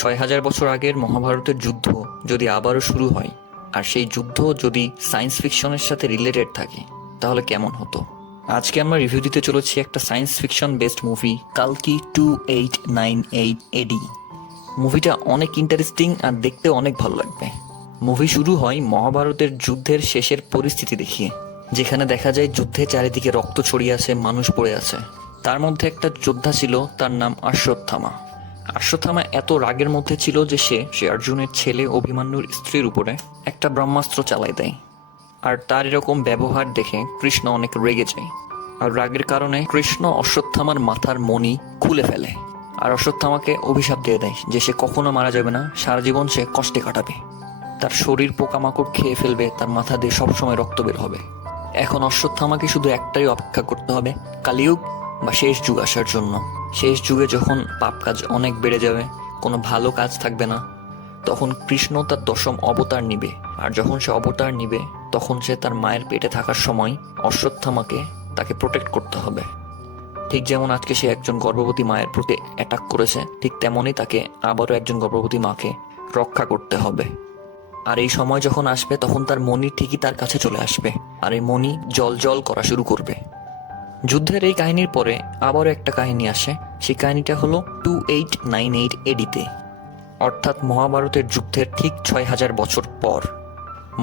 6000 বছর আগের মহাভারতের যুদ্ধ যদি আবারও শুরু হয়, আর সেই যুদ্ধ যদি সায়েন্স ফিকশনের সাথে রিলেটেড থাকে, তাহলে কেমন হতো? আজকে আমরা রিভিউ দিতে চলেছি একটা সায়েন্স ফিকশন বেসড মুভি, কালকি 2898 এডি। মুভিটা অনেক ইন্টারেস্টিং আর দেখতে অনেক ভালো লাগবে। মুভি শুরু হয় মহাভারতের যুদ্ধের শেষের পরিস্থিতি দেখিয়ে, যেখানে দেখা যায় যুদ্ধে চারিদিকে রক্ত ছড়িয়ে আছে, মানুষ পড়ে আছে। তার মধ্যে একটা যোদ্ধা ছিল, তার নাম অশ্বত্থামা। অশ্বত্থামা এত রাগের মধ্যে ছিল যে সে অর্জুনের ছেলে অভিমন্যুর স্ত্রীর উপরে একটা ব্রহ্মাস্ত্র চালাই দেয়। আর তার এরকম ব্যবহার দেখে কৃষ্ণ অনেক রেগে যায়। আর রাগের কারণে কৃষ্ণ অশ্বত্থামার মাথার মণি খুলে ফেলে, আর অশ্বত্থামাকে অভিশাপ দিয়ে দেয় যে সে কখনো মারা যাবে না, সারা জীবন সে কষ্টে কাটাবে। তার শরীর পোকামাকড় খেয়ে ফেলবে, তার মাথা দিয়ে সবসময় রক্ত বের হবে। এখন অশ্বত্থামাকে শুধু একটাই অপেক্ষা করতে হবে, কালিযুগ বা শেষ যুগ আসার জন্য। শেষ যুগে যখন পাপ কাজ অনেক বেড়ে যাবে, কোনো ভালো কাজ থাকবে না, তখন কৃষ্ণ তার দশম অবতার নিবে। আর যখন সে অবতার নিবে, তখন সে তার মায়ের পেটে থাকার সময় অশ্বত্থামাকে তাকে প্রোটেক্ট করতে হবে। ঠিক যেমন আজকে সে একজন গর্ভবতী মায়ের প্রতি অ্যাটাক করেছে, ঠিক তেমনই তাকে আবারও একজন গর্ভবতী মাকে রক্ষা করতে হবে। আর এই সময় যখন আসবে, তখন তার মণি ঠিকই তার কাছে চলে আসবে, আর এই মণি জল জল করা শুরু করবে। যুদ্ধের এই কাহিনীর পরে আবারও একটা কাহিনী আসে। সেই কাহিনীটা হলো 2898 এডিতে, অর্থাৎ মহাভারতের যুদ্ধের ঠিক 6000 বছর পর।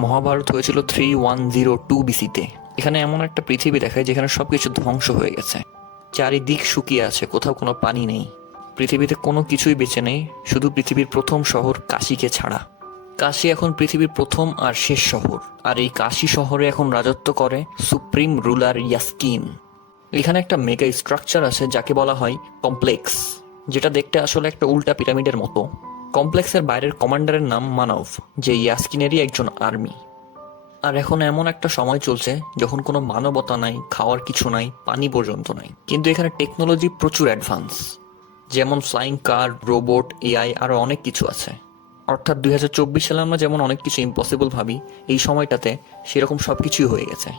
মহাভারত হয়েছিল 3102 বিসিতে। এখানে এমন একটা পৃথিবী দেখায় যেখানে সবকিছু ধ্বংস হয়ে গেছে, চারিদিক শুকিয়ে আছে, কোথাও কোনো পানি নেই, পৃথিবীতে কোনো কিছুই বেঁচে নেই, শুধু পৃথিবীর প্রথম শহর কাশীকে ছাড়া। কাশী এখন পৃথিবীর প্রথম আর শেষ শহর, আর এই কাশী শহরে এখন রাজত্ব করে সুপ্রিম রুলার ইয়াস্কিন। এখানে একটা মেগা স্ট্রাকচার আছে যাকে বলা হয় কমপ্লেক্স, যেটা দেখতে আসলে একটা উল্টা পিরামিডের মতো। কমপ্লেক্সের বাইরের কমান্ডারের নাম মানব, যে ইয়াস্কিনেরই একজন আর্মি। আর এখন এমন একটা সময় চলছে যখন কোনো মানবতা নাই, খাওয়ার কিছু নাই, পানি পর্যন্ত নাই, কিন্তু এখানে টেকনোলজি প্রচুর অ্যাডভান্স, যেমন ফ্লাইং কার, রোবট, এআই, আরও অনেক কিছু আছে। অর্থাৎ 2024 সালে আমরা যেমন অনেক কিছু ইম্পসিবল ভাবি, এই সময়টাতে সেরকম সব কিছুই হয়ে গেছে।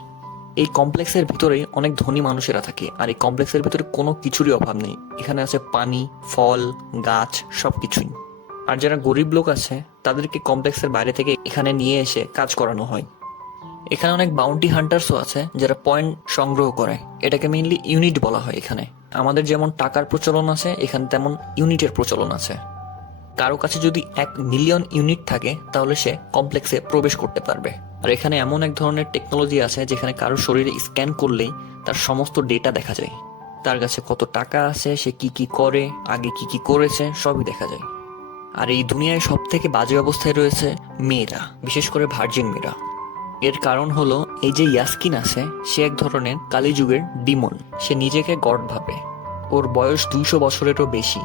এই কমপ্লেক্সের ভিতরেই অনেক ধনী মানুষেরা থাকে, আর এই কমপ্লেক্সের ভিতরে কোনো কিছুরই অভাব নেই। এখানে আছে পানি, ফল, গাছ, সব কিছুই। আর যারা গরিব লোক আছে, তাদেরকে কমপ্লেক্সের বাইরে থেকে এখানে নিয়ে এসে কাজ করানো হয়। এখানে অনেক বাউন্টি হান্টার্সও আছে যারা পয়েন্ট সংগ্রহ করে। এটাকে মেইনলি ইউনিট বলা হয়। এখানে আমাদের যেমন টাকার প্রচলন আছে, এখানে তেমন ইউনিটের প্রচলন আছে। কারো কাছে যদি 1 মিলিয়ন ইউনিট থাকে, তাহলে সে কমপ্লেক্সে প্রবেশ করতে পারবে। আর এখানে এমন এক ধরনের টেকনোলজি আছে যেখানে কারো শরীরে স্ক্যান করলেই তার সমস্ত ডেটা দেখা যায়। তার কাছে কত টাকা আছে, সে কি কি করে, আগে কি কি করেছে, সবই দেখা যায়। আর এই দুনিয়ায় সব থেকে বাজে অবস্থায় রয়েছে মেয়েরা, বিশেষ করে ভার্জিন মেয়েরা। এর কারণ হলো এই যে ইয়াস্কিন আছে, সে এক ধরনের কালীযুগের ডিমন। সে নিজেকে গড ভাবে। ওর বয়স 200 বছরেরও বেশি।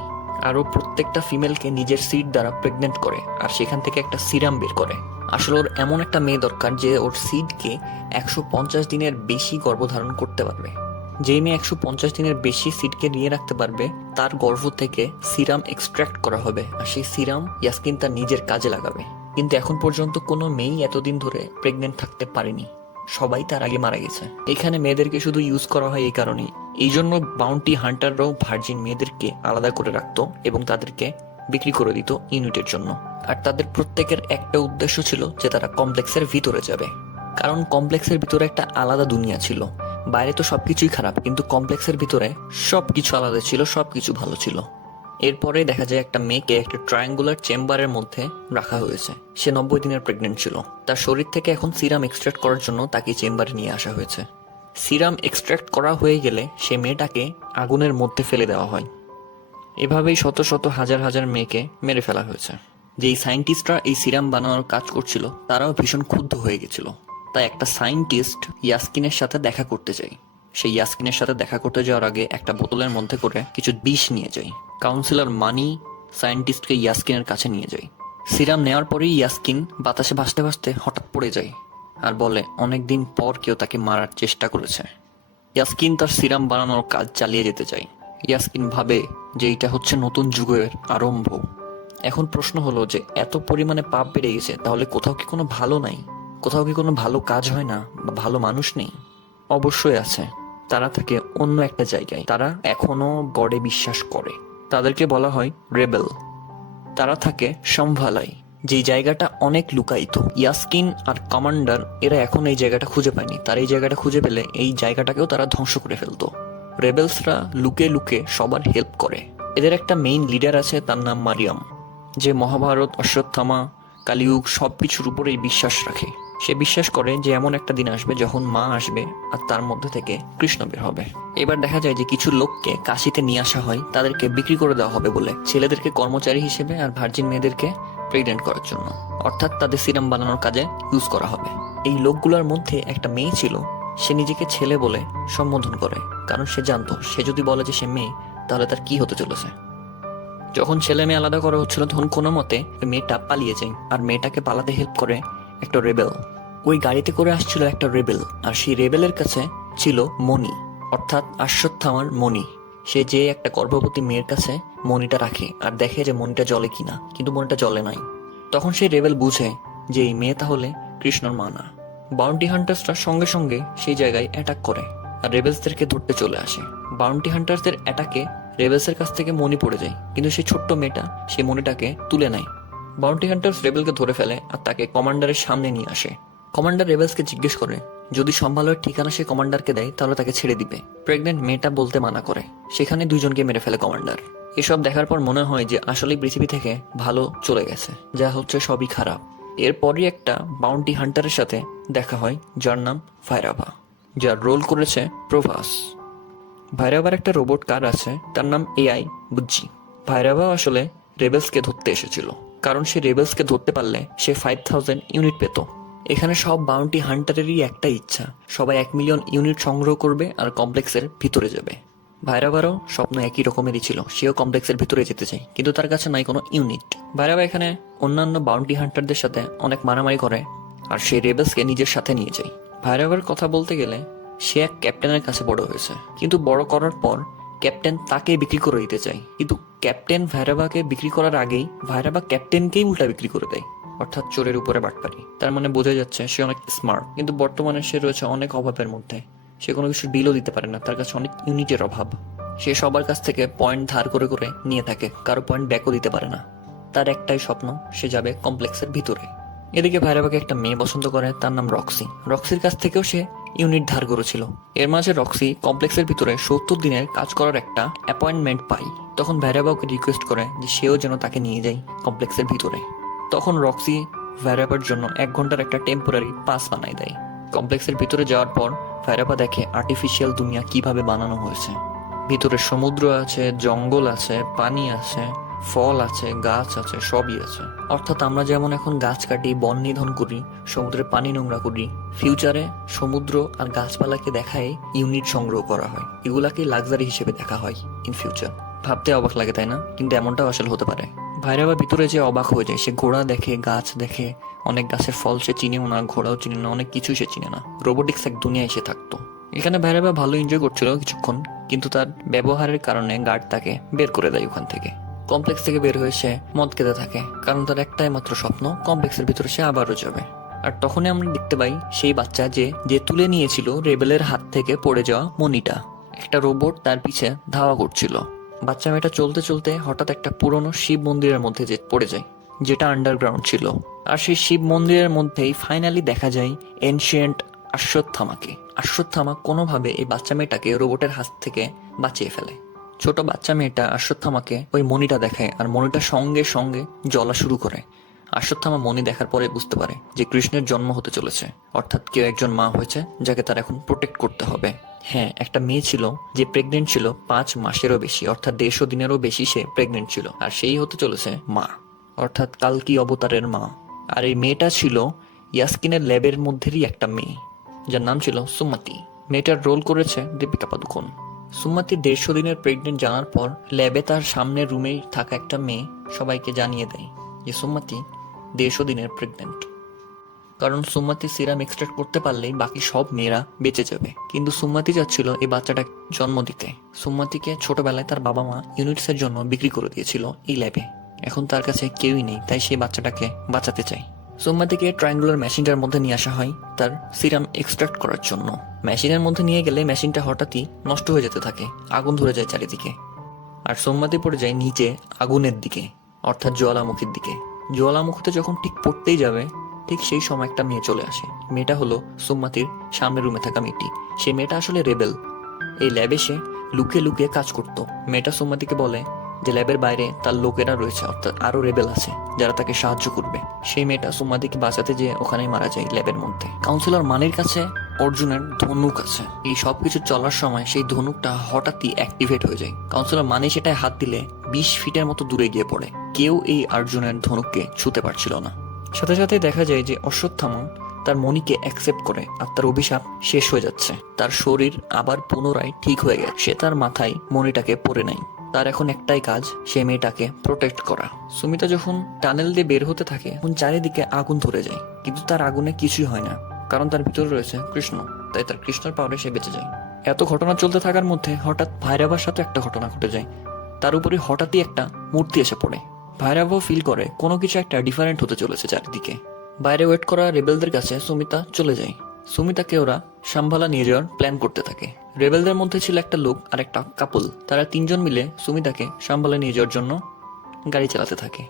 আর ও প্রত্যেকটা ফিমেলকে নিজের সিড দ্বারা প্রেগনেন্ট করে, আর সেখান থেকে একটা সিরাম বের করে। আসলে ওর এমন একটা মেয়ে দরকার যে ওর সিডকে 150 দিনের বেশি গর্ভধারণ করতে পারবে। যেই মেয়ে 150 দিনের বেশি সিডকে নিয়ে রাখতে পারবে, তার গর্ভ থেকে সিরাম এক্সট্রাক্ট করা হবে, আর সেই সিরাম ইয়াস্কিন তার নিজের কাজে লাগাবে। কিন্তু এখন পর্যন্ত কোনো মেয়েই এতদিন ধরে প্রেগনেন্ট থাকতে পারেনি, সবাই তার আগে মারা গেছে। এখানে মেয়েদেরকে শুধু ইউজ করা হয় এই কারণেই। এই জন্য বাউন্টি হান্টাররাও ভার্জিন মেয়েদেরকে আলাদা করে রাখতো এবং তাদেরকে বিক্রি করে দিত ইউনিটের জন্য। আর তাদের প্রত্যেকের একটা উদ্দেশ্য ছিল যে তারা কমপ্লেক্সের ভিতরে যাবে, কারণ কমপ্লেক্সের ভিতরে একটা আলাদা দুনিয়া ছিল। বাইরে তো সবকিছুই খারাপ, কিন্তু কমপ্লেক্সের ভিতরে সবকিছু আলাদা ছিল, সবকিছু ভালো ছিল। এরপরে দেখা যায় একটা মেয়েকে একটা ট্রায়াঙ্গুলার চেম্বারের মধ্যে রাখা হয়েছে। সে 90 দিনের প্রেগনেন্ট ছিল। তার শরীর থেকে এখন সিরাম এক্সট্রাক্ট করার জন্য তাকে চেম্বারে নিয়ে আসা হয়েছে। সিরাম এক্সট্রাক্ট করা হয়ে গেলে সে মেয়েটাকে আগুনের মধ্যে ফেলে দেওয়া হয়। এভাবেই শত শত হাজার হাজার মেয়েকে মেরে ফেলা হয়েছে। যেই সায়েন্টিস্টরা এই সিরাম বানানোর কাজ করছিল, তারাও ভীষণ ক্ষুব্ধ হয়ে গেছিল। তাই একটা সায়েন্টিস্ট ইয়াস্কিনের সাথে দেখা করতে যায়। সেই ইয়াস্কিনের সাথে দেখা করতে যাওয়ার আগে একটা বোতলের মধ্যে করে কিছু বিষ নিয়ে যায়। কাউন্সিলর মানি সায়েন্টিস্টকে ইয়াস্কিনের কাছে নিয়ে যায়। সিরাম নেওয়ার পরেই ইয়াস্কিন বাতাসে ভাসতে ভাসতে হঠাৎ পড়ে যায়, আর বলে অনেকদিন পর কেউ তাকে মারার চেষ্টা করেছে। ইয়াস্কিন তার সিরাম বানানোর কাজ চালিয়ে যেতে চায়। ইয়াস্কিন ভাবে যে এটা হচ্ছে নতুন যুগের আরম্ভ। এখন প্রশ্ন হলো যে এত পরিমাণে পাপ বেড়ে গেছে, তাহলে কোথাও কি কোনো ভালো নাই? কোথাও কি কোনো ভালো কাজ হয় না, বা ভালো মানুষ নেই? অবশ্যই আছে। তারা থাকে অন্য একটা জায়গায়। তারা এখনো গডে বিশ্বাস করে। তাদেরকে বলা হয় রেবেল। তারা থাকে সম্ভালাই, যে জায়গাটা অনেক লুকায়িত। ইয়াস্কিন আর কমান্ডার এরা এখন এই জায়গাটা খুঁজে পায়নি। তারা এই জায়গাটা খুঁজে পেলে এই জায়গাটাকেও তারা ধ্বংস করে ফেলতো। রেবেলসরা লুকে লুকে সবার হেল্প করে। এদের একটা মেইন লিডার আছে, তার নাম মারিয়াম, যে মহাভারত, অশ্বত্থামা, কালিযুগ সবকিছুর উপরেই বিশ্বাস রাখে। সে বিশ্বাস করে যে এমন একটা দিন আসবে যখন মা আসবে আর তার মধ্যে থেকে কৃষ্ণ বের হবে। এবার দেখা যায় যে কিছু লোককে কাশিতে নিয়ে আসা হয় তাদেরকে বিক্রি করে দেওয়া হবে বলে, ছেলেদেরকে কর্মচারী হিসেবে আর ভার্জিন মেয়েদেরকে প্রেগনেন্ট করার জন্য, অর্থাৎ তাদের সিরাম বানানোর কাজে ইউজ করা হবে। এই লোকগুলোর মধ্যে একটা মেয়ে ছিল, সে নিজেকে ছেলে বলে সম্বোধন করে, কারণ সে জানতো সে যদি বলে যে সে মেয়ে তাহলে তার কি হতে চলেছে। যখন ছেলে মেয়ে আলাদা করা হচ্ছিল তখন কোনো মতে মেয়েটা পালিয়ে যায়, আর মেয়েটাকে পালাতে হেল্প করে একটা রেবেল। ওই গাড়িতে করে আসছিল একটা রেবেল, আর সেই রেবেলের কাছে ছিল মণি, অর্থাৎ অশ্বত্থামার মণি। সে যে একটা গর্ভবতী মেয়ের কাছে মণিটা রাখে আর দেখে যে মণিটা জ্বলে কিনা, কিন্তু মণিটা জ্বলে নাই। তখন সেই রেবেল বুঝে যে এই মেয়ে তাহলে কৃষ্ণর মা না। বাউন্টি হান্টার্সরা সঙ্গে সঙ্গে সেই জায়গায় অ্যাটাক করে আর রেবেলসদেরকে ধরতে চলে আসে। বাউন্টি হান্টার্সদের অ্যাটাকে রেবেলসের কাছ থেকে মণি পড়ে যায়, কিন্তু সেই ছোট্ট মেয়েটা সেই মণিটাকে তুলে নেয়। বাউন্টি হান্টার্স রেবেলকে ধরে ফেলে আর তাকে কমান্ডারের সামনে নিয়ে আসে। কমান্ডার রেবেলসকে জিজ্ঞেস করে যদি সম্ভালয়ের ঠিকানা সে কমান্ডারকে দেয় তাহলে তাকে ছেড়ে দিবে। প্রেগনেন্ট মেয়েটা বলতে মানা করে। সেখানে দুইজনকে মেরে ফেলে কমান্ডার। এসব দেখার পর মনে হয় যে আসলে পৃথিবী থেকে ভালো চলে গেছে, যা হচ্ছে সবই খারাপ। এরপরই একটা বাউন্টি হান্টারের সাথে দেখা হয় যার নাম ভাইরাভা, যার রোল করেছে প্রভাস। ভাইরাভার একটা রোবট কার আছে, তার নাম এআই বুজ্জি। ভাইরাভা আসলে রেবেলসকে ধরতে এসেছিল, কারণ সে রেবেলসকে ধরতে পারলে সে 5000 ইউনিট পেত। এখানে সব বাউন্টি হান্টারেরই একটা ইচ্ছা, সবাই 1 মিলিয়ন ইউনিট সংগ্রহ করবে আর কমপ্লেক্সের ভিতরে যাবে। ভাইরাভারও স্বপ্ন একই রকমেরই ছিল, সেও কমপ্লেক্সের ভিতরে যেতে চায়, কিন্তু তার কাছে নাই কোনো ইউনিট। ভাইরাভা এখানে অন্যান্য বাউন্টি হান্টারদের সাথে অনেক মারামারি করে আর সে রেবেলসকে নিজের সাথে নিয়ে যায়। ভাইরাভার কথা বলতে গেলে সে এক ক্যাপ্টেনের কাছে বড় হয়েছে, কিন্তু বড় করার পর ক্যাপ্টেন তাকে বিক্রি করে দিতে চায়, কিন্তু ক্যাপ্টেন ভাইরাভাকে বিক্রি করার আগেই ভাইরাভা ক্যাপ্টেনকেই উল্টা বিক্রি করে দেয়, অর্থাৎ চোরের উপরে বাটপারি। তার মানে বোঝা যাচ্ছে সে অনেক স্মার্ট, কিন্তু বর্তমানে সে রয়েছে অনেক অভাবের মধ্যে। সে কোনো কিছু ডিলও দিতে পারে না, তার কাছে অনেক ইউনিটের অভাব। সে সবার কাছ থেকে পয়েন্ট ধার করে করে নিয়ে থাকে, কারো পয়েন্ট ব্যাকও দিতে পারে না। তার একটাই স্বপ্ন, সে যাবে কমপ্লেক্সের ভিতরে। এদিকে ভাইরাভাকে একটা মেয়ে পছন্দ করে, তার নাম রক্সি। রক্সির কাছ থেকেও সে ইউনিট ধার করেছিল। এর মাঝে রক্সি কমপ্লেক্সের ভিতরে 70 দিনের কাজ করার একটা অ্যাপয়েন্টমেন্ট পায়। তখন ভাইরাভাকে রিকোয়েস্ট করে যে সেও যেন তাকে নিয়ে যায় কমপ্লেক্সের ভিতরে। তখন রক্সি ভাইরাভার জন্য 1 ঘন্টার একটা টেম্পোরারি পাস বানাই দেয়। কমপ্লেক্সের ভিতরে যাওয়ার পর ভাইরাভা দেখে আর্টিফিশিয়াল দুনিয়া কিভাবে বানানো হয়েছে। ভিতরে সমুদ্র আছে, জঙ্গল আছে, পানি আছে, ফল আছে, গাছ আছে, সবই আছে। অর্থাৎ আমরা যেমন এখন গাছ কাটি, বন নিধন করি, সমুদ্রে পানি নোংরা করি, ফিউচারে সমুদ্র আর গাছপালাকে দেখায় ইউনিট সংগ্রহ করা হয়। এগুলাকে লাক্সারি হিসেবে দেখা হয় ইন ফিউচার। ভাবতে অবাক লাগে তাই না? কিন্তু এমনটাও আসলে হতে পারে। ভাইরাভা ভিতরে যে অবাক হয়ে যায়, সে ঘোড়া দেখে, গাছ দেখে, অনেক গাছের ফল সে চিনেও না, ঘোড়াও চিনে না, অনেক কিছু সে চিনে না। রোবোটিক্স এক দুনিয়ায় সে থাকতো। এখানে ভাইরাভা ভালো এনজয় করছিল কিছুক্ষণ, কিন্তু তার ব্যবহারের কারণে গার্ড তাকে বের করে দেয় ওখান থেকে। কমপ্লেক্স থেকে বের হয়ে সে মদ খেতে থাকে, কারণ তার একটাই মাত্র স্বপ্ন কমপ্লেক্সের ভিতরে সে আবারও যাবে। আর তখনই আমরা দেখতে পাই সেই বাচ্চা যে তুলে নিয়েছিল রেবেলের হাত থেকে পড়ে যাওয়া মনিটা। একটা রোবট তার পিছে ধাওয়া করছিল। বাচ্চা মেয়েটা চলতে চলতে হঠাৎ একটা পুরনো শিব মন্দিরের মধ্যে পড়ে যায়, যেটা আন্ডারগ্রাউন্ড ছিল। আর সেই শিব মন্দিরের মধ্যেই ফাইনালি দেখা যায় এনশিয়েন্ট অশ্বত্থামাকে। অশ্বত্থামা কোনোভাবে এই বাচ্চা মেয়েটাকে রোবটের হাত থেকে বাঁচিয়ে ফেলে। ছোট বাচ্চা মেয়েটা অশ্বত্থামাকে ওই মণিটা দেখায় আর মণিটা সঙ্গে সঙ্গে জ্বলা শুরু করে। অশ্বত্থামা মণি দেখার পরে বুঝতে পারে যে কৃষ্ণের জন্ম হতে চলেছে, অর্থাৎ কেউ একজন মা হয়েছে যাকে তার এখন প্রোটেক্ট করতে হবে। হ্যাঁ, একটা মেয়ে ছিল যে প্রেগনেন্ট ছিল 5 মাসেরও বেশি, অর্থাৎ 150 দিনেরও বেশি সে প্রেগনেন্ট ছিল, আর সেই হতে চলেছে মা, অর্থাৎ কালকি অবতারের মা। আর এই মেয়েটা ছিল ইয়াস্কিনের ল্যাবের মধ্যেরই একটা মেয়ে, যার নাম ছিল সুমতি। মেয়েটার রোল করেছে দীপিকা পাদুকোন। সুমতি 150 দিনের প্রেগনেন্ট জানার পর ল্যাবে তার সামনের রুমেই থাকা একটা মেয়ে সবাইকে জানিয়ে দেয় যে সুমতি 150 দিনের প্রেগনেন্ট। কারণ সুমতি সিরাম এক্সট্রাক্ট করতে পারলেই বাকি সব মেয়েরা বেঁচে যাবে, কিন্তু সুমতি চাচ্ছিল এই বাচ্চাটা জন্ম দিতে। সুমতিকে ছোটবেলায় তার বাবা মা ইউনিটসের জন্য বিক্রি করে দিয়েছিল এই ল্যাবে। এখন তার কাছে কেউই নেই, তাই সেই বাচ্চাটাকে বাঁচাতে চায়। সুমতিকে ট্রায়াঙ্গুলার মেশিনটার মধ্যে নিয়ে আসা হয় তার সিরাম এক্সট্রাক্ট করার জন্য। মেশিনের মধ্যে নিয়ে গেলে মেশিনটা হঠাৎই নষ্ট হয়ে যেতে থাকে, আগুন ধরে যায় চারিদিকে, আর সুমতি পড়ে যায় নিচে আগুনের দিকে। অর্থাৎ জ্বালামুখীর দিকে। জ্বালামুখীতে যখন ঠিক পড়তেই যাবে, ঠিক সেই সময় একটা মেয়ে চলে আসে। মেয়েটা হলো সুম্মাতির সামনের রুমে থাকা মেয়েটি। সেই মেয়েটা আসলে রেবেল। এই ল্যাবে সে লুকিয়ে লুকিয়ে কাজ করত। মেয়েটা সুম্মাতিকে বলে যে ল্যাবের বাইরে তার লোকেরা রয়েছে, অর্থাৎ আরো রেবেল আছে যারা তাকে সাহায্য করবে। সেই মেয়েটা সুম্মাতিকে বাঁচাতে যেয়ে ওখানেই মারা যায় ল্যাবের মধ্যে। কাউন্সিলর মানির কাছে অর্জুনের ধনুক আছে। এই সবকিছু চলার সময় সেই ধনুকটা হঠাৎই অ্যাক্টিভেট হয়ে যায়। কাউন্সিলর মানি সেটায় হাত দিলে 20 ফিটের মতো দূরে গিয়ে পড়ে। কেউ এই অর্জুনের ধনুককে ছুঁতে পারছিল না। সাথে সাথে দেখা যায় যে অশ্বত্থামা তার মণিকে অ্যাকসেপ্ট করে আর তার অভিশাপ শেষ হয়ে যাচ্ছে। তার শরীর আবার পুনরায় ঠিক হয়ে গেছে। সে তার মাথায় মণিটাকে পরে নেয়। তার এখন একটাই কাজ, সে মেয়েটাকে প্রোটেক্ট করা। সুমিতা যখন টানেল দিয়ে বের হতে থাকে তখন চারিদিকে আগুন ধরে যায়, কিন্তু তার আগুনে কিছুই হয় না, কারণ তার ভিতরে রয়েছে কৃষ্ণ। তাই তার কৃষ্ণের পাওয়ারে সে বেঁচে যায়। এত ঘটনা চলতে থাকার মধ্যে হঠাৎ ভাইরাবার সাথে একটা ঘটনা ঘটে যায়। তার উপরে হঠাৎই একটা মূর্তি এসে পড়ে। ভাইরাবও ফিল করে কোনো কিছু একটা ডিফারেন্ট হতে চলেছে চারিদিকে। বাইরে ওয়েট করা রেবেলদের কাছে সুমিতা চলে যায়। সুমিতাকে ওরা সাম্ভালা নিয়ে যাওয়ার প্ল্যান করতে থাকে। রেবেলদের মধ্যে ছিল একটা লোক আর একটা কাপল। তারা তিনজন মিলে সুমিতাকে সাম্ভালা নিয়ে যাওয়ার জন্য গাড়ি চালাতে থাকে।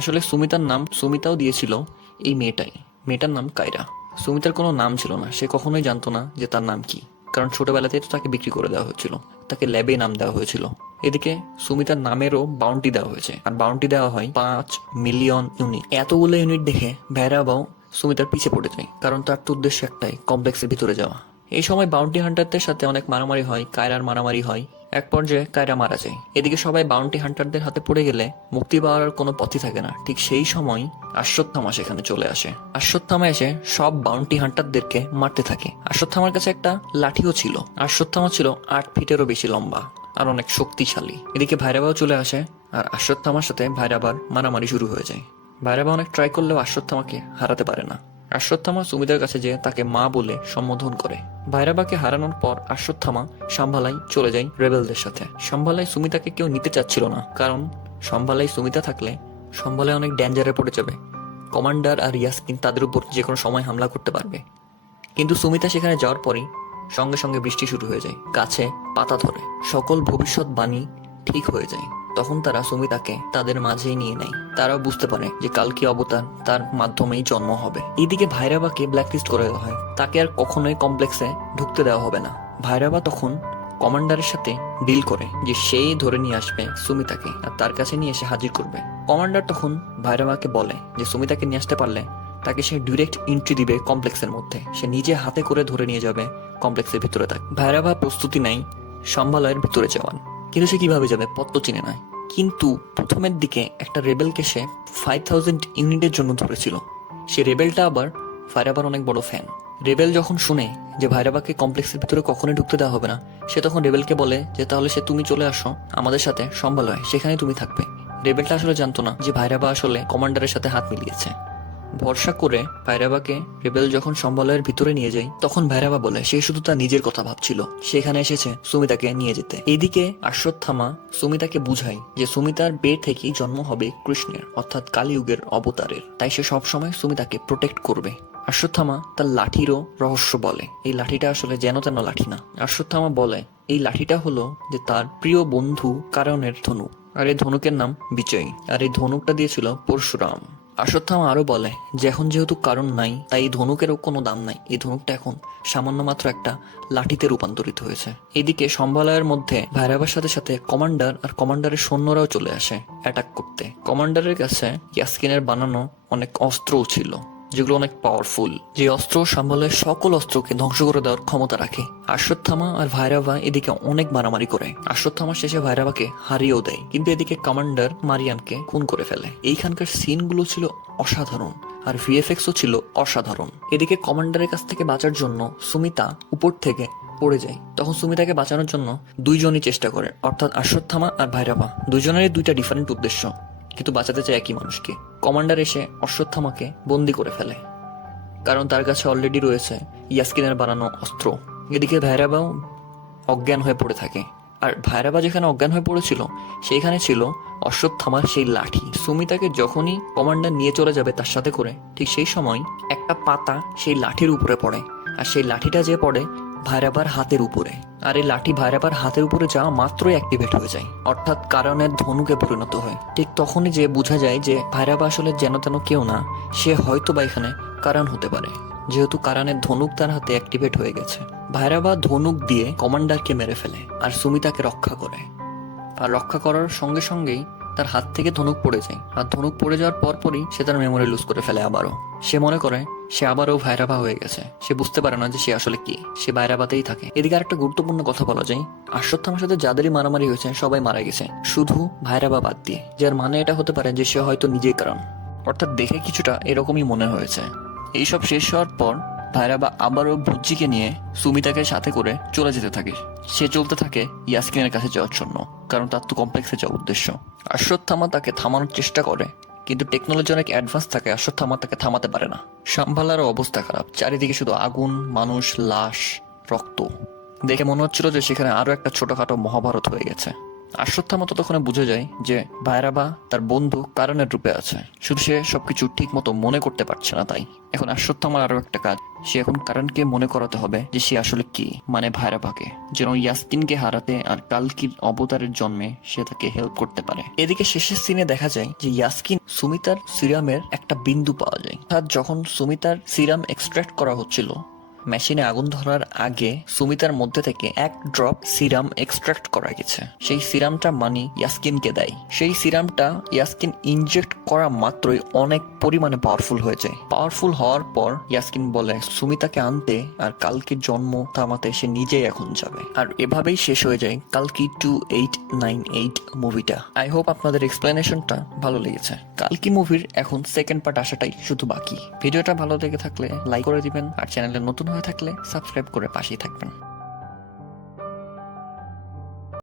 আসলে সুমিতার নাম সুমিতাও দিয়েছিল এই মেয়েটাই। মেয়েটার নাম কায়রা। সুমিতার কোনো নাম ছিল না। সে কখনোই জানতো না যে তার নাম কি, কারণ ছোটবেলাতেই তো তাকে বিক্রি করে দেওয়া হয়েছিল। তাকে ল্যাবে নাম দেওয়া হয়েছিল। এদিকে সুমিতার নামেরও বাউন্টি দেওয়া হয়েছে, আর বাউন্টি দেওয়া হয় 5 মিলিয়ন ইউনিট। এতগুলো ইউনিট দেখে ভেড়াবাও সুমিতার পিছে পড়ে যায়, কারণ তার তো উদ্দেশ্য একটাই, কমপ্লেক্সের ভিতরে যাওয়া। এই সময় বাউন্টি হান্টারদের সাথে অনেক মারামারি হয়, কায়রার মারামারি হয়। এক পর্যায়ে কায়রা মারা যায়। এদিকে সবাই বাউন্টি হান্টারদের হাতে পড়ে গেলে মুক্তি পাওয়ার আর কোনো পথই থাকে না। ঠিক সেই সময় অশ্বত্থামা সেখানে চলে আসে। অশ্বত্থামা এসে সব বাউন্টি হান্টারদেরকে মারতে থাকে। অশ্বত্থামার কাছে একটা লাঠিও ছিল। অশ্বত্থামা ছিল 8 ফিটেরও বেশি লম্বা আর অনেক শক্তিশালী। এদিকে ভাইরাবাও চলে আসে, আর অশ্বত্থামার সাথে ভাইরাবার মারামারি শুরু হয়ে যায়। ভাইরাবা অনেক ট্রাই করলেও অশ্বত্থামাকে হারাতে পারে না। অশ্বত্থামা সুমিতার কাছে যেয়ে তাকে মা বলে সম্বোধন করে। ভাইরাবাকে হারানোর পর অশ্বত্থামা সম্ভালাই চলে যায় রেবেলদের সাথে। সম্ভালাই সুমিতাকে কেউ নিতে চাচ্ছিল না, কারণ সম্ভালাই সুমিতা থাকলে সম্ভালাই অনেক ডেঞ্জারে পড়ে যাবে। কমান্ডার আর ইয়াসকিন তাদের উপর যে কোনো সময় হামলা করতে পারবে। কিন্তু সুমিতা সেখানে যাওয়ার পরই সঙ্গে সঙ্গে বৃষ্টি শুরু হয়ে যায়, গাছে পাতা ধরে, সকল ভবিষ্যৎবাণী ঠিক হয়ে যায়। তখন তারা সুমিতাকে তাদের মাঝেই নিয়ে নেয়। তারাও বুঝতে পারে যে কালকি অবতার তার মাধ্যমেই জন্ম হবে। এইদিকে ভাইরাবাকে ব্ল্যাকলিস্ট করে দেওয়া হয়। তাকে আর কখনোই কমপ্লেক্সে ঢুকতে দেওয়া হবে না। ভাইরাবা তখন কমান্ডারের সাথে ডিল করে যে সেই ধরে নিয়ে আসবে সুমিতাকে আর তার কাছে নিয়ে এসে হাজির করবে। কমান্ডার তখন ভাইরাবাকে বলে যে সুমিতাকে নিয়ে আসতে পারলে তাকে সে ডিরেক্ট এন্ট্রি দিবে কমপ্লেক্সের মধ্যে। সে নিজে হাতে করে ধরে নিয়ে যাবে কমপ্লেক্সের ভিতরে। তাকে ভাইরাবা প্রস্তুতি নেয় সম্ভালয়ের ভিতরে যাওয়ার, কিন্তু সে কিভাবে যাবে, পথ তো চিনে নাই। কিন্তু প্রথমের দিকে একটা রেবেলকে সে 5000 ইউনিটের জন্য ধরেছিল। সে রেবেলটা আবার ভাইরাবার অনেক বড় ফ্যান। রেবেল যখন শুনে যে ভাইরাবাকে কমপ্লেক্সের ভিতরে কখনোই ঢুকতে দেওয়া হবে না, সে তখন রেবেলকে বলে যে তাহলে তুমি চলে আসো আমাদের সাথে সম্ভালয়, সেখানে তুমি থাকবে। রেবেলটা আসলে জানতো না যে ভাইরাবা আসলে কমান্ডারের সাথে হাত মিলিয়েছে। ভরসা করে ভাইরাবাকে রেবেল যখন সম্ভালয়ের ভিতরে নিয়ে যায়, তখন ভাইরাবা বলে সে শুধু তার নিজের কথা ভাবছিল, সেখানে এসেছে সুমিতাকে নিয়ে যেতে। এদিকে অশ্বত্থামা সুমিতাকে বুঝায় যে সুমিতার পেট থেকেই জন্ম হবে কৃষ্ণের, অর্থাৎ কালিযুগের অবতারের। তাই সে সবসময় সুমিতাকে প্রোটেক্ট করবে। অশ্বত্থামা তার লাঠিরও রহস্য বলে। এই লাঠিটা আসলে যেন তেন লাঠি না। অশ্বত্থামা বলে এই লাঠিটা হলো যে তার প্রিয় বন্ধু কারণের ধনুক, আর এই ধনুকের নাম বিজয়, আর এই ধনুকটা দিয়েছিল পরশুরাম। অশ্বত্থামা আরো বলে যে এখন যেহেতু কারণ নাই, তাই এই ধনুকেরও কোনো দাম নাই। এই ধনুকটা এখন সামান্য মাত্র একটা লাঠিতে রূপান্তরিত হয়েছে। এদিকে সম্ভালয়ের মধ্যে ভাইরাবার সাথে সাথে কমান্ডার আর কমান্ডারের সৈন্যরাও চলে আসে অ্যাটাক করতে। কমান্ডারের কাছে ইয়াসকিনের বানানো অনেক অস্ত্রও ছিল, যেগুলো অনেক পাওয়ারফুল। যে অস্ত্র সম্ভালয়ের সকল অস্ত্রকে ধ্বংস করে দেওয়ার ক্ষমতা রাখে। অশ্বত্থামা আর ভাইরাবা এদিকে অনেক মারামারি করে। অশ্বত্থামা শেষে ভাইরাবাকে হারিয়েও দেয়, কিন্তু এদিকে কমান্ডার মারিয়ামকে খুন করে ফেলে। এইখানকার সিনগুলো ছিল অসাধারণ, আর ভিএফএক্সও ছিল অসাধারণ। এদিকে কমান্ডারের কাছ থেকে বাঁচার জন্য সুমিতা উপর থেকে পড়ে যায়। তখন সুমিতাকে বাঁচানোর জন্য দুইজনই চেষ্টা করে, অর্থাৎ অশ্বত্থামা আর ভাইরাবা। দুজনেরই দুইটা ডিফারেন্ট উদ্দেশ্য, কিন্তু বাঁচাতে চায় একই মানুষকে। কমান্ডার এসে অশ্বত্থামাকে বন্দি করে ফেলে, কারণ তার কাছে অলরেডি রয়েছে ইয়াসকিনের বানানো অস্ত্র। এদিকে ভাইরাবাও অজ্ঞান হয়ে পড়ে থাকে, আর ভাইরাবা যেখানে অজ্ঞান হয়ে পড়েছিল সেইখানে ছিল অশ্বত্থামার সেই লাঠি। সুমিতাকে যখনই কমান্ডার নিয়ে চলে যাবে তার সাথে করে, ঠিক সেই সময় একটা পাতা সেই লাঠির উপরে পড়ে, আর সেই লাঠিটা যে পড়ে ভাইরাবার হাতের উপরে, আর এই লাঠি ভাইরাবার হাতের উপরে যাওয়া মাত্রই অ্যাক্টিভেট হয়ে যায়, অর্থাৎ কারণের ধনুকে পরিণত হয়। ঠিক তখনই যে বোঝা যায় যে ভাইরাবা আসলে যেন তেন কেউ না, সে হয়তো বা এখানে কারণ হতে পারে, যেহেতু কারণের ধনুক তার হাতে অ্যাক্টিভেট হয়ে গেছে। ভাইরাবা ধনুক দিয়ে কমান্ডারকে মেরে ফেলে আর সুমিতাকে রক্ষা করে, আর রক্ষা করার সঙ্গে সঙ্গেই তার হাত থেকে ধনুক পড়ে যায়, আর ধনুক পড়ে যাওয়ার পরপরই সে তার মেমোরি লুজ করে ফেলে আবারও। সে মনে করে সে আবারও ভাইরাবা হয়ে গেছে, সে বুঝতে পারে না যে সে আসলে কি, সে ভাইরাবাতেই থাকে। এদিকে আরেকটা গুরুত্বপূর্ণ কথা বলা যায়, অশ্বত্থামার সাথে যাদেরই মারামারি হয়েছে সবাই মারা গেছে, শুধু ভাইরাবা বাদ দিয়ে, যার মানে এটা হতে পারে যে সে হয়তো নিজেই কারণ। অর্থাৎ দেখে কিছুটা এরকমই মনে হয়েছে। এইসব শেষ হওয়ার পর ভাইরাবা আবারও বুজ্জিকে নিয়ে সুমিতাকে সাথে করে চলে যেতে থাকে। সে চলতে থাকে ইয়াসকিনের কাছে যাওয়ার জন্য, কারণ তার তো কমপ্লেক্সে যাওয়ার উদ্দেশ্য। অশ্বত্থামা তাকে থামানোর চেষ্টা করে, কিন্তু টেকনোলজি অনেক অ্যাডভান্স থাকে, অশ্বত্থামা তাকে থামাতে পারে না। শাম্ভালারও অবস্থা খারাপ, চারিদিকে শুধু আগুন, মানুষ, লাশ, রক্ত। দেখে মনে হচ্ছিল যে সেখানে আরো একটা ছোটখাটো মহাভারত হয়ে গেছে। অশ্বত্থামা ততক্ষণে বুঝে যায় যে ভাইরাবা তার বন্ধু কারণের রূপে আছে, শুধু সে সবকিছু ঠিক মতো মনে করতে পারছে না। তাই এখন অশ্বত্থামার আরো একটা কাজ, সে এখন কারণকে মনে করাতে হবে যে সে আসলে কি, মানে ভাইরাবাকে, যেন ইয়াসকিনকে হারাতে আর কালকির অবতারের জন্মে সে তাকে হেল্প করতে পারে। এদিকে শেষের সিনে দেখা যায় যে ইয়াসকিন সুমিতার সিরামের একটা বিন্দু পাওয়া যায়, অর্থাৎ যখন সুমিতার সিরাম এক্সট্রাক্ট করা হচ্ছিল, মেশিনে আগুন ধরার আগে সুমিতার মধ্যে থেকে এক ড্রপ সিরাম এক্সট্রাক্ট করা গেছে। সেই সিরামটা মানি ইয়াসকিনকে দেয়। সেই সিরামটা ইয়াসকিন ইনজেক্ট করা মাত্রই অনেক পরিমাণে পাওয়ারফুল হয়ে যায়। পাওয়ারফুল হওয়ার পর ইয়াসকিন বলে সুমিতাকে আনতে আর কালকির জন্ম থামাতে সে নিজেই এখন যাবে। আর এভাবেই শেষ হয়ে যায় কালকি 2898 মুভিটা। আই হোপ আপনাদের এক্সপ্লেনেশনটা ভালো লেগেছে। কালকি মুভির এখন সেকেন্ড পার্ট আসাটাই শুধু বাকি। ভিডিওটা ভালো লেগে থাকলে লাইক করে দিবেন, আর চ্যানেলে নতুন হয়ে থাকলে সাবস্ক্রাইব করে পাশেই থাকবেন।